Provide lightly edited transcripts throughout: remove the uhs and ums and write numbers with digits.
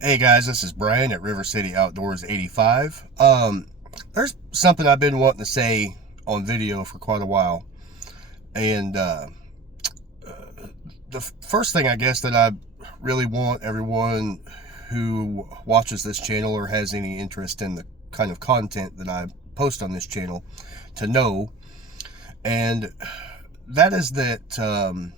Hey guys, this is Brian at River City Outdoors 85. There's something I've been wanting to say on video for quite a while, and the first thing I guess that I really want everyone who watches this channel or has any interest in the kind of content that I post on this channel to know, and that is that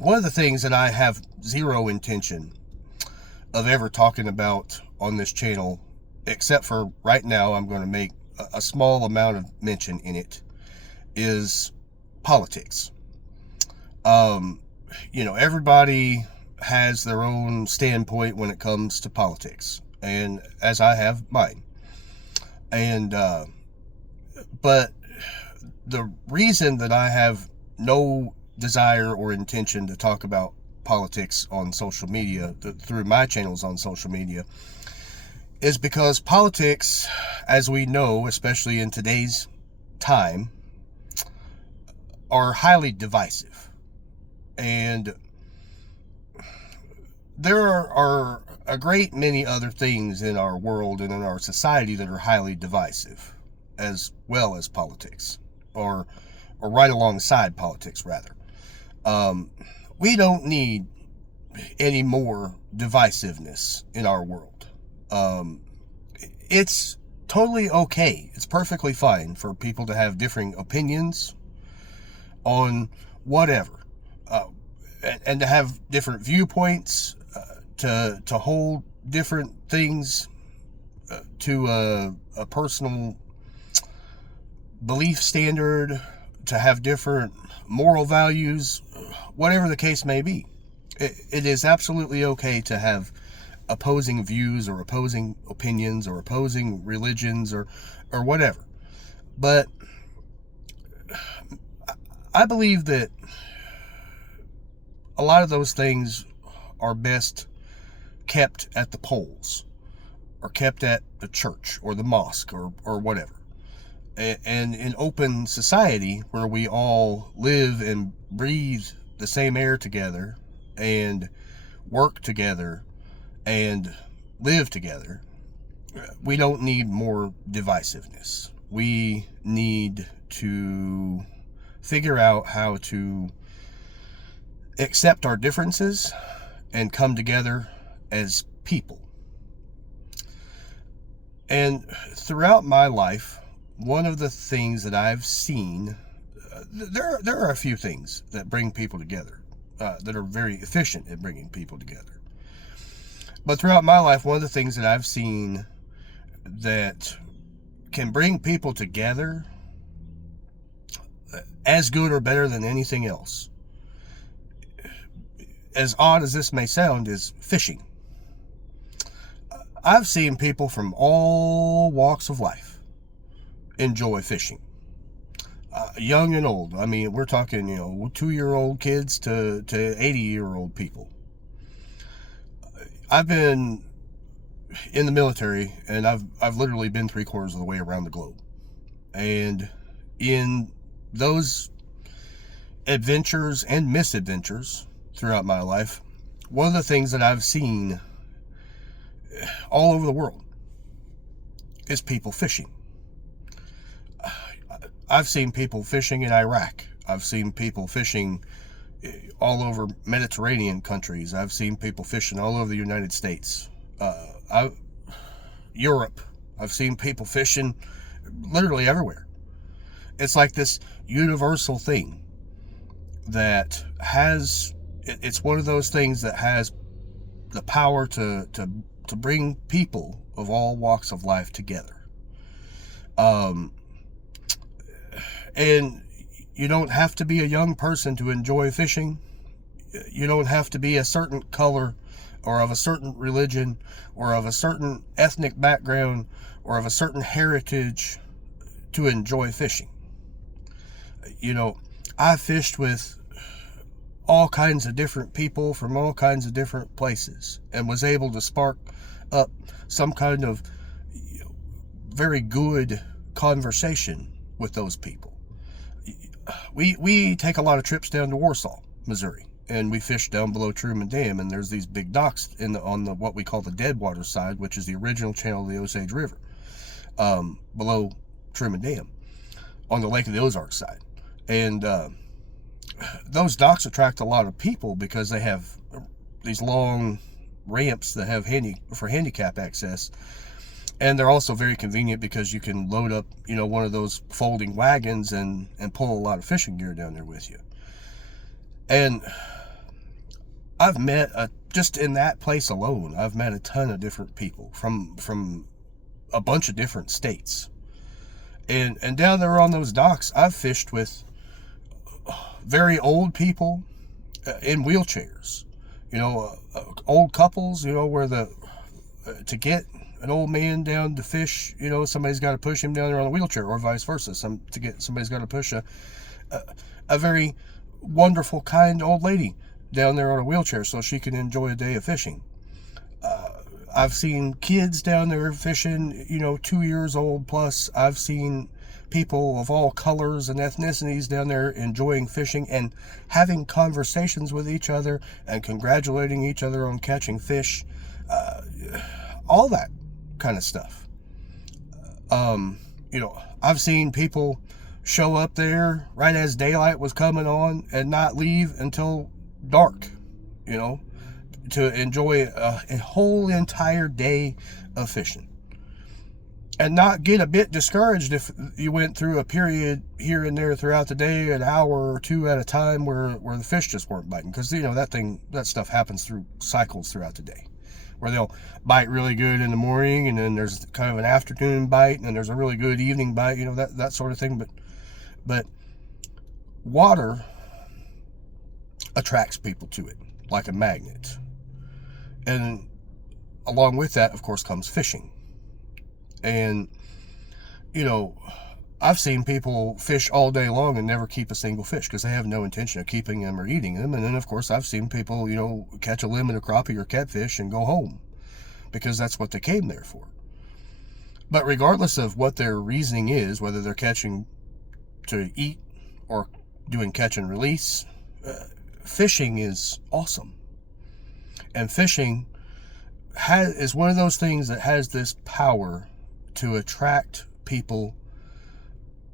one of the things that I have zero intention of ever talking about on this channel, except for right now, I'm going to make a small amount of mention in it, is politics. Everybody has their own standpoint when it comes to politics, and as I have mine. And, but the reason that I have no desire or intention to talk about politics on social media, through my channels on social media, is because politics, as we know, especially in today's time, are highly divisive. And there are a great many other things in our world and in our society that are highly divisive, as well as politics, or right alongside politics, rather. We don't need any more divisiveness in our world. It's totally okay. It's perfectly fine for people to have differing opinions on whatever, and to have different viewpoints, to hold different things to a personal belief standard, to have different moral values, whatever the case may be. It is absolutely okay to have opposing views or opposing opinions or opposing religions or whatever. But I believe that a lot of those things are best kept at the polls, or kept at the church or the mosque or whatever. And in open society where we all live and breathe the same air together and work together and live together, we don't need more divisiveness. We need to figure out how to accept our differences and come together as people. And throughout my life, one of the things that I've seen, there are a few things that bring people together, that are very efficient at bringing people together. But throughout my life, one of the things that I've seen that can bring people together as good or better than anything else, as odd as this may sound, is fishing. I've seen people from all walks of life enjoy fishing, young and old. I mean, we're talking, 2-year-old kids to 80-year-old people. I've been in the military, and I've literally been 3/4 of the way around the globe. And in those adventures and misadventures throughout my life, one of the things that I've seen all over the world is people fishing. I've seen people fishing in Iraq. I've seen people fishing all over Mediterranean countries. I've seen people fishing all over the United States, Europe. I've seen people fishing literally everywhere. It's like this universal thing that has, it's one of those things that has the power to bring people of all walks of life together. And you don't have to be a young person to enjoy fishing. You don't have to be a certain color or of a certain religion or of a certain ethnic background or of a certain heritage to enjoy fishing. I fished with all kinds of different people from all kinds of different places and was able to spark up some kind of very good conversation with those people. We take a lot of trips down to Warsaw, Missouri, and we fished down below Truman Dam, and there's these big docks on the what we call the Deadwater side, which is the original channel of the Osage River, below Truman Dam, on the Lake of the Ozarks side. And those docks attract a lot of people because they have these long ramps that have for handicap access, and they're also very convenient because you can load up, one of those folding wagons and pull a lot of fishing gear down there with you. And I've met just in that place alone, I've met a ton of different people from a bunch of different states. And down there on those docks, I've fished with very old people in wheelchairs, old couples, where to get an old man down to fish, somebody's got to push him down there on a wheelchair, or vice versa. Somebody's got to push a very wonderful, kind old lady down there on a wheelchair so she can enjoy a day of fishing. I've seen kids down there fishing, 2 years old plus. I've seen people of all colors and ethnicities down there enjoying fishing and having conversations with each other and congratulating each other on catching fish, all that kind of stuff. I've seen people show up there right as daylight was coming on and not leave until dark, to enjoy a whole entire day of fishing, and not get a bit discouraged if you went through a period here and there throughout the day, an hour or two at a time, where the fish just weren't biting, because that stuff happens through cycles throughout the day, where they'll bite really good in the morning, and then there's kind of an afternoon bite, and then there's a really good evening bite, that sort of thing. But water attracts people to it like a magnet. And along with that, of course, comes fishing. And, I've seen people fish all day long and never keep a single fish because they have no intention of keeping them or eating them. And then, of course, I've seen people, catch a limit of crappie or catfish and go home because that's what they came there for. But regardless of what their reasoning is, whether they're catching to eat or doing catch and release, fishing is awesome. And fishing is one of those things that has this power to attract people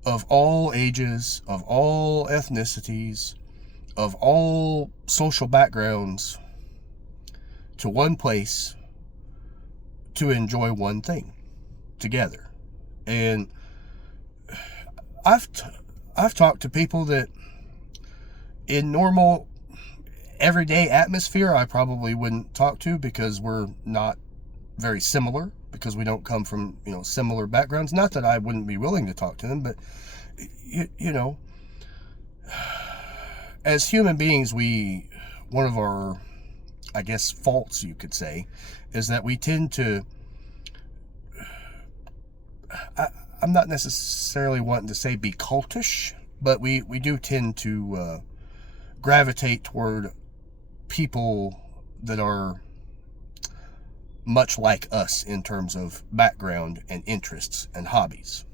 of all ages, of all ethnicities, of all social backgrounds to one place to enjoy one thing together. And I've talked to people that in normal everyday atmosphere I probably wouldn't talk to because we're not very similar, because we don't come from similar backgrounds. Not that I wouldn't be willing to talk to them, but as human beings, one of our, I guess, faults, you could say, is that we tend to, I'm not necessarily wanting to say be cultish, but we do tend to gravitate toward people that are much like us in terms of background and interests and hobbies.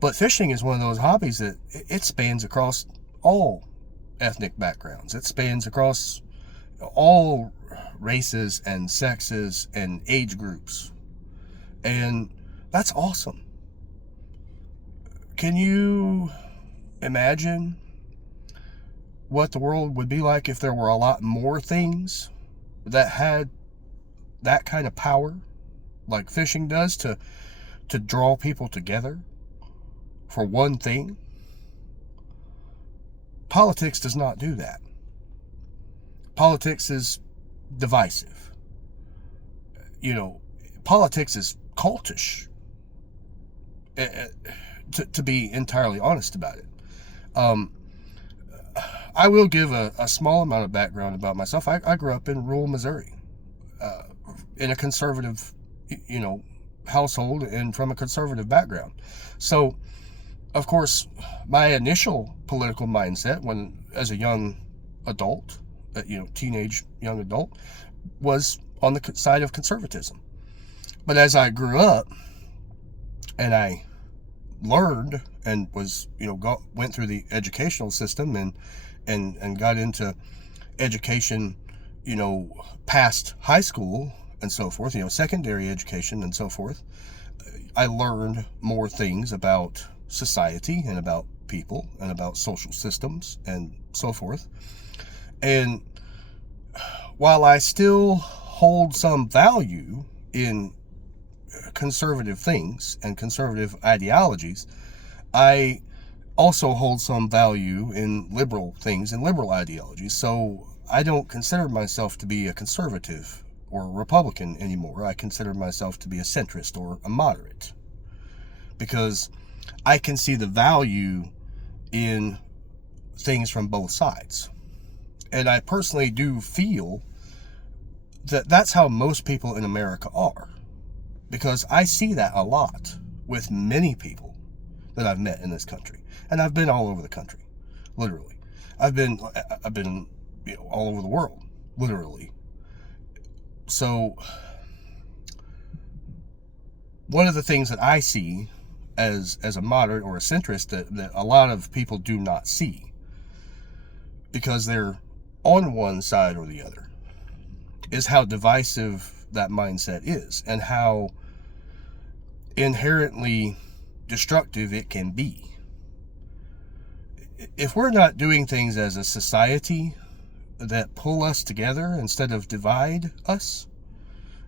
But fishing is one of those hobbies that it spans across all ethnic backgrounds. It spans across all races and sexes and age groups. And that's awesome. Can you imagine what the world would be like if there were a lot more things that had that kind of power, like fishing does, to draw people together for one thing? Politics does not do that. Politics is divisive. Politics is cultish, to be entirely honest about it. I will give a small amount of background about myself. I grew up in rural Missouri, in a conservative, household and from a conservative background. So, of course, my initial political mindset as a young adult, teenage young adult, was on the side of conservatism. But as I grew up and I learned and was, went through the educational system and got into education, past high school and so forth, secondary education and so forth, I learned more things about society and about people and about social systems and so forth. And while I still hold some value in conservative things and conservative ideologies, I also hold some value in liberal things and liberal ideologies. So I don't consider myself to be a conservative or a Republican anymore. I consider myself to be a centrist or a moderate, because I can see the value in things from both sides. And I personally do feel that that's how most people in America are, because I see that a lot with many people that I've met in this country. And I've been all over the country, literally. I've been all over the world, literally. So one of the things that I see as a moderate or a centrist that a lot of people do not see, because they're on one side or the other, is how divisive that mindset is and how inherently destructive it can be. If we're not doing things as a society that pull us together instead of divide us,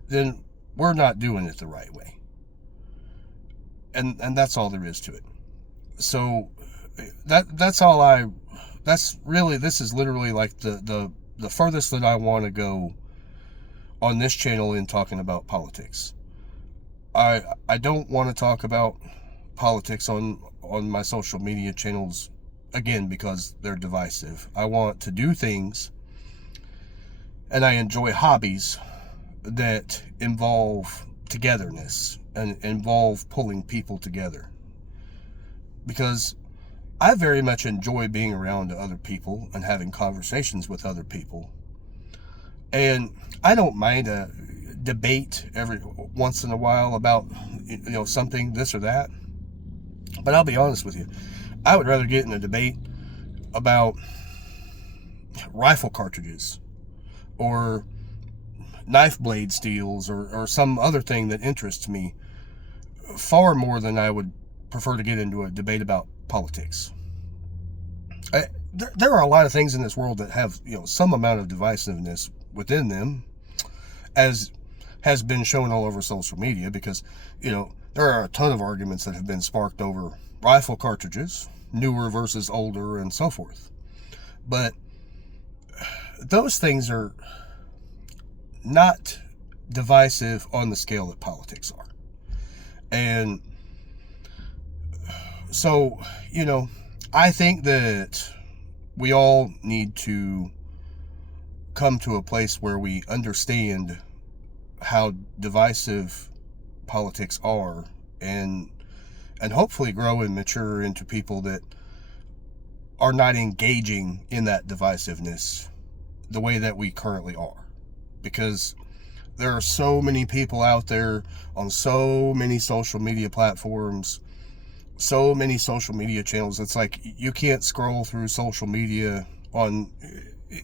then we're not doing it the right way. And that's all there is to it. So this is literally like the furthest that I want to go on this channel in talking about politics. I don't want to talk about politics on my social media channels, again, because they're divisive. I want to do things, and I enjoy hobbies that involve togetherness and involve pulling people together, because I very much enjoy being around other people and having conversations with other people. And I don't mind a debate every once in a while about something, this or that. But I'll be honest with you, I would rather get in a debate about rifle cartridges or knife blade steels or some other thing that interests me far more than I would prefer to get into a debate about politics. There are a lot of things in this world that have some amount of divisiveness within them, as has been shown all over social media, because there are a ton of arguments that have been sparked over rifle cartridges, newer versus older, and so forth. But those things are not divisive on the scale that politics are. And so, I think that we all need to come to a place where we understand how divisive politics are, and hopefully grow and mature into people that are not engaging in that divisiveness the way that we currently are. Because there are so many people out there on so many social media platforms, so many social media channels. It's like you can't scroll through social media in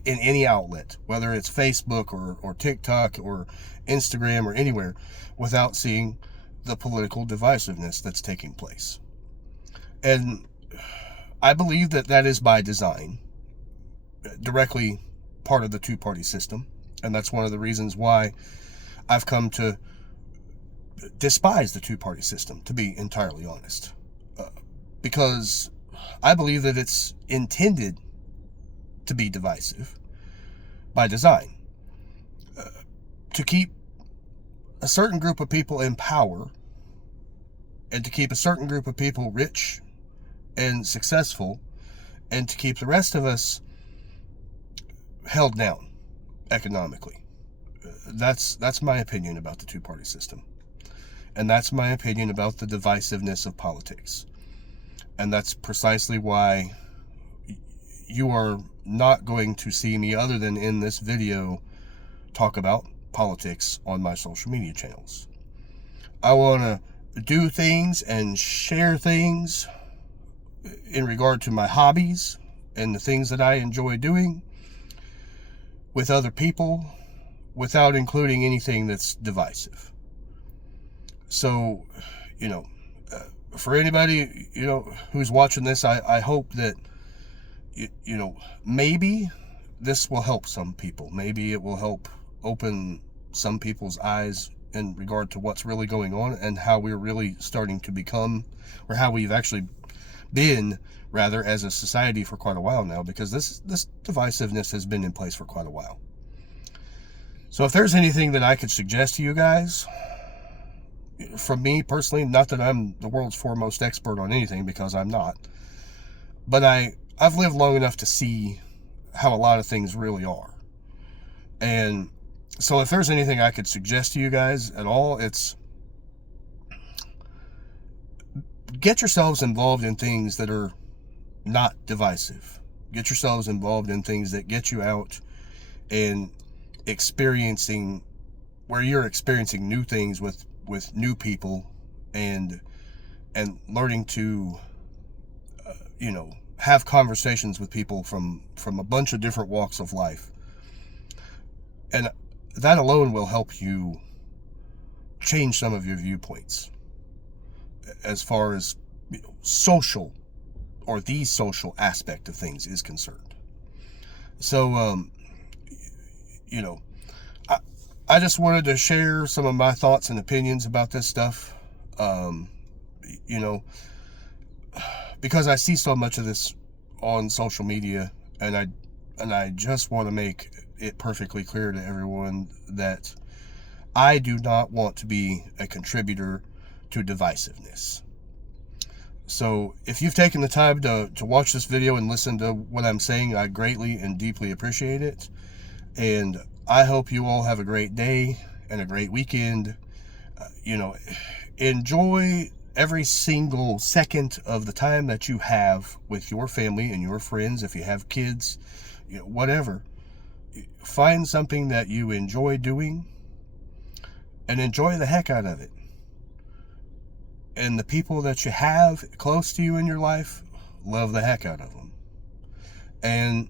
any outlet, whether it's Facebook or TikTok or Instagram or anywhere, without seeing the political divisiveness that's taking place. And I believe that is by design, directly part of the two-party system. And that's one of the reasons why I've come to despise the two-party system, to be entirely honest. Because I believe that it's intended to be divisive by design, to keep a certain group of people in power and to keep a certain group of people rich and successful, and to keep the rest of us held down economically. That's my opinion about the two-party system. And that's my opinion about the divisiveness of politics. And that's precisely why you are not going to see me, other than in this video, talk about politics on my social media channels. I want to do things and share things in regard to my hobbies and the things that I enjoy doing with other people without including anything that's divisive. So, you know, for anybody, who's watching this, I hope that, maybe this will help some people. Maybe it will help open some people's eyes in regard to what's really going on and how we're really starting to become, or how we've actually been, rather, as a society for quite a while now, because this divisiveness has been in place for quite a while. So if there's anything that I could suggest to you guys, from me personally, not that I'm the world's foremost expert on anything, because I'm not, but I've lived long enough to see how a lot of things really are. And so if there's anything I could suggest to you guys at all, it's get yourselves involved in things that are not divisive. Get yourselves involved in things that get you out and where you're experiencing new things with new people, and learning to have conversations with people from a bunch of different walks of life. And that alone will help you change some of your viewpoints as far as social, or the social aspect of things is concerned. So I just wanted to share some of my thoughts and opinions about this stuff, because I see so much of this on social media, and I just want to make it perfectly clear to everyone that I do not want to be a contributor to divisiveness. So if you've taken the time to watch this video and listen to what I'm saying, I greatly and deeply appreciate it. And I hope you all have a great day and a great weekend. Enjoy every single second of the time that you have with your family and your friends. If you have kids, whatever, find something that you enjoy doing and enjoy the heck out of it. And the people that you have close to you in your life, love the heck out of them. And,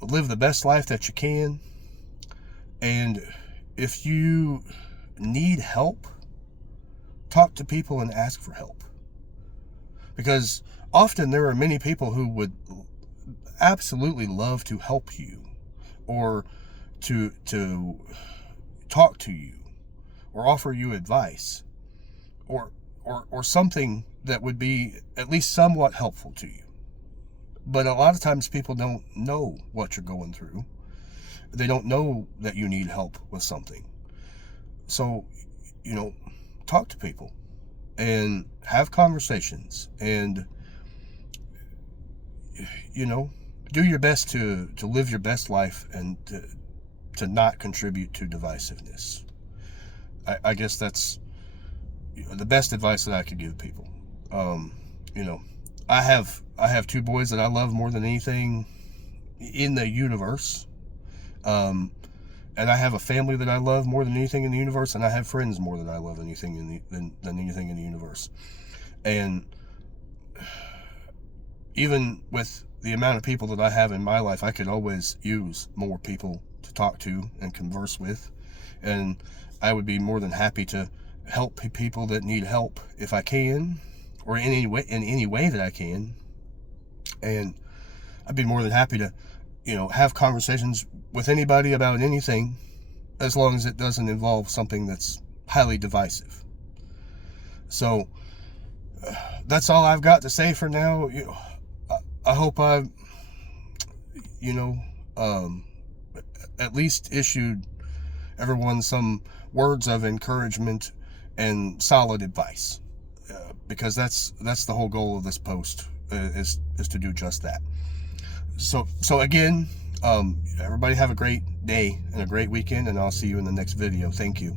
live the best life that you can. And if you need help, talk to people and ask for help. Because often there are many people who would absolutely love to help you, or to talk to you, or offer you advice, or something that would be at least somewhat helpful to you. But a lot of times people don't know what you're going through. They don't know that you need help with something. So, talk to people and have conversations, and, do your best to live your best life, and to not contribute to divisiveness. I guess that's the best advice that I could give people. I have two boys that I love more than anything in the universe. And I have a family that I love more than anything in the universe, and I have friends more than I love than anything in the universe. And even with the amount of people that I have in my life, I could always use more people to talk to and converse with, and I would be more than happy to help people that need help if I can, or in any way that I can. And I'd be more than happy to have conversations with anybody about anything, as long as it doesn't involve something that's highly divisive. So that's all I've got to say for now. I hope I've at least issued everyone some words of encouragement and solid advice, because that's the whole goal of this post, is to do just that. So again, everybody have a great day and a great weekend, and I'll see you in the next video. Thank you.